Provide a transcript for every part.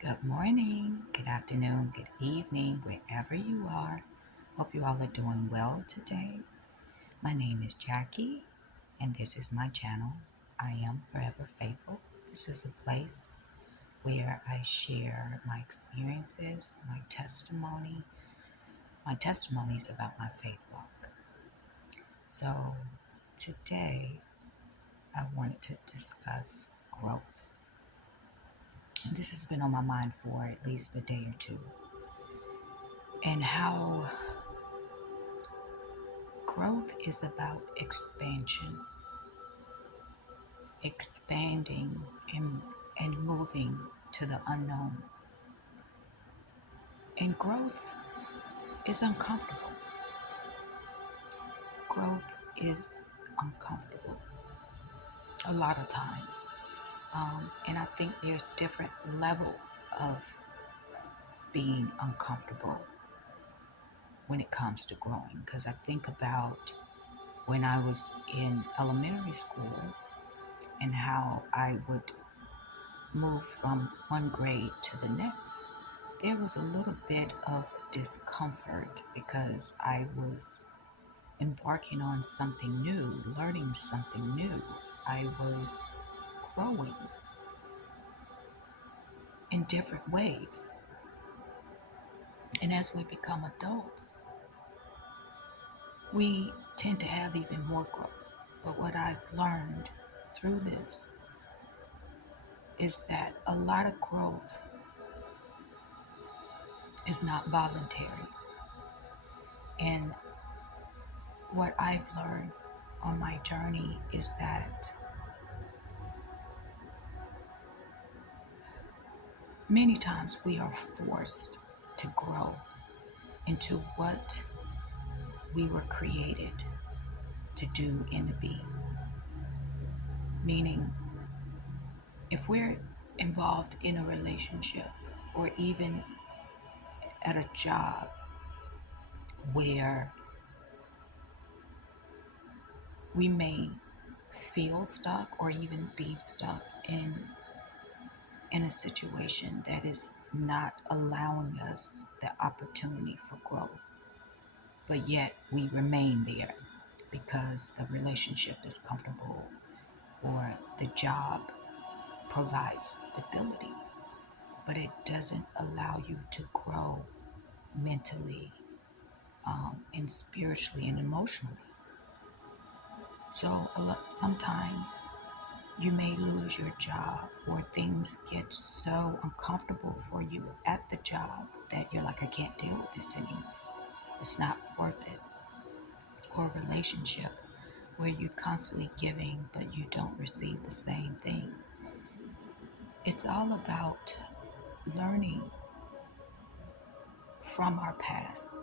Good morning, good afternoon, good evening, wherever you are. Hope you all are doing well today. My name is Jackie, and this is my channel. I am Forever Faithful. This is a place where I share my experiences, my testimonies about my faith walk. So today I wanted to discuss growth. And this has been on my mind for at least a day or two, and how growth is about expansion, expanding and moving to the unknown. And growth is uncomfortable. Growth is uncomfortable a lot of times. And I think there's different levels of being uncomfortable when it comes to growing. Because I think about when I was in elementary school and how I would move from one grade to the next. There was a little bit of discomfort because I was embarking on something new, learning something new. I was growing in different ways. And as we become adults, we tend to have even more growth. But what I've learned through this is that a lot of growth is not voluntary. And what I've learned on my journey is that many times we are forced to grow into what we were created to do and to be. Meaning, if we're involved in a relationship or even at a job where we may feel stuck or even be stuck in a situation that is not allowing us the opportunity for growth, but yet we remain there because the relationship is comfortable or the job provides stability, but it doesn't allow you to grow mentally, and spiritually and emotionally. So sometimes you may lose your job or things get so uncomfortable for you at the job that you're like, I can't deal with this anymore. It's not worth it. Or a relationship where you're constantly giving but you don't receive the same thing. It's all about learning from our past,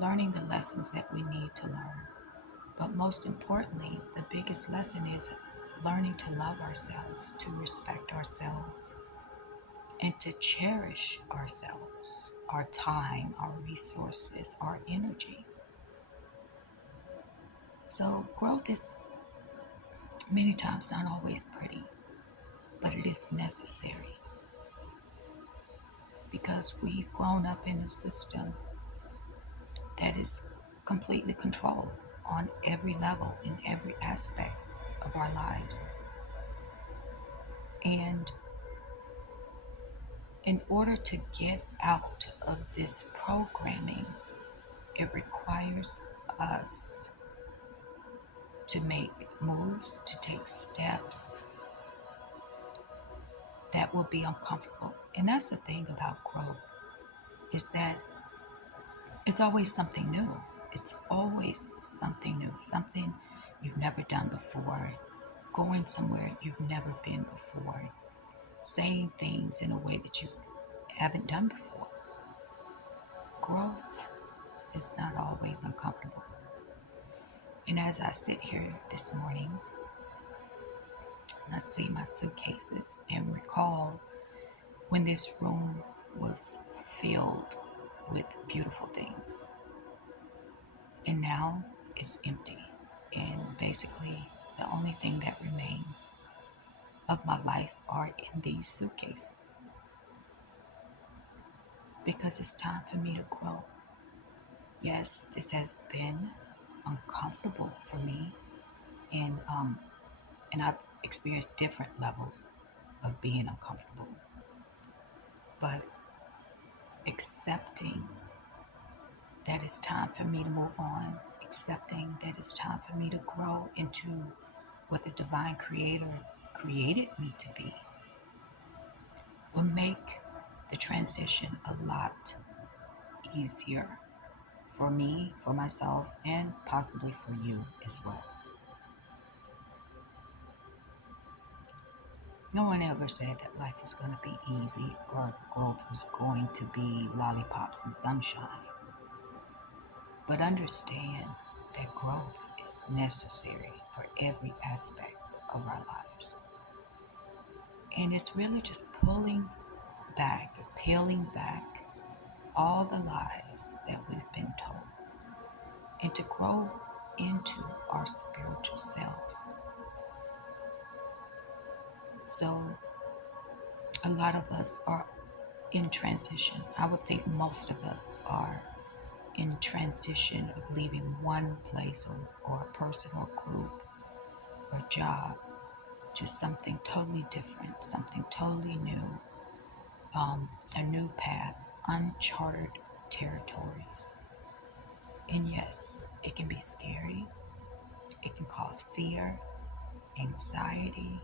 learning the lessons that we need to learn. But most importantly, the biggest lesson is learning to love ourselves, to respect ourselves, and to cherish ourselves, our time, our resources, our energy. So growth is many times not always pretty, but it is necessary because we've grown up in a system that is completely controlled on every level, in every aspect of our lives. And in order to get out of this programming, it requires us to make moves, to take steps that will be uncomfortable. And that's the thing about growth, is that it's always something new. It's always something new, something you've never done before, going somewhere you've never been before, saying things in a way that you haven't done before. Growth is not always uncomfortable. And as I sit here this morning and I see my suitcases and recall when this room was filled with beautiful things, and now it's empty. And basically, the only thing that remains of my life are in these suitcases. because it's time for me to grow. Yes, this has been uncomfortable for me, and I've experienced different levels of being uncomfortable. But accepting that it's time for me to move on, accepting that it's time for me to grow into what the divine creator created me to be, will make the transition a lot easier for me, for myself, and possibly for you as well. No one ever said that life was going to be easy or growth was going to be lollipops and sunshine. But understand that growth is necessary for every aspect of our lives. And it's really just pulling back, peeling back all the lies that we've been told and to grow into our spiritual selves. So, a lot of us are in transition. I would think most of us are in transition of leaving one place or a person or group or job to something totally different, something totally new, a new path, uncharted territories. And yes, it can be scary, it can cause fear, anxiety,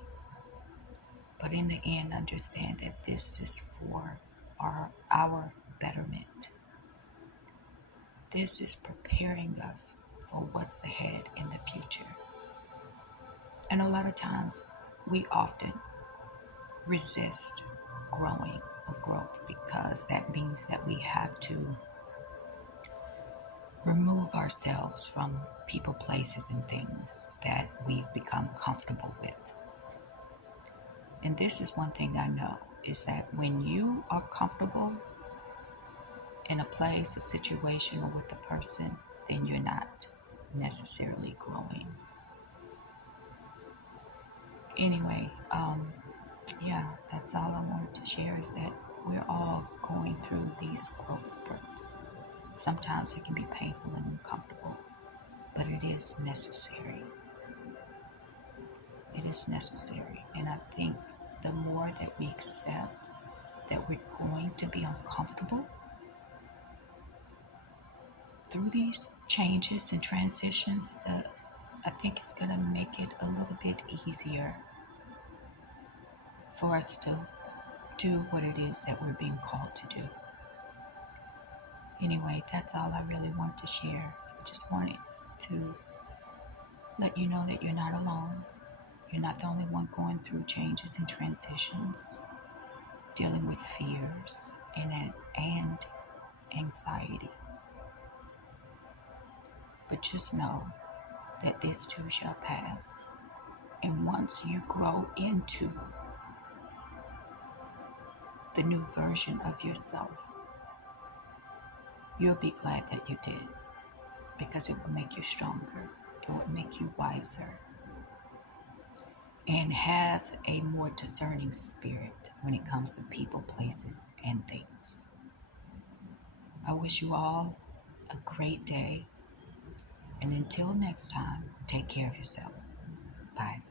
but in the end, understand that this is for our betterment. This is preparing us for what's ahead in the future. And a lot of times, we often resist growing or growth because that means that we have to remove ourselves from people, places, and things that we've become comfortable with. And this is one thing I know is that when you are comfortable in a place, a situation, or with a person, then you're not necessarily growing. Anyway, yeah, that's all I wanted to share is that we're all going through these growth spurts. Sometimes it can be painful and uncomfortable, but it is necessary. It is necessary. And I think the more that we accept that we're going to be uncomfortable through these changes and transitions, I think it's going to make it a little bit easier for us to do what it is that we're being called to do. Anyway, that's all I really want to share. I just wanted to let you know that you're not alone. You're not the only one going through changes and transitions, dealing with fears and anxieties. But just know that this too shall pass. And once you grow into the new version of yourself, you'll be glad that you did because it will make you stronger, it will make you wiser, and have a more discerning spirit when it comes to people, places, and things. I wish you all a great day, and until next time, take care of yourselves. Bye.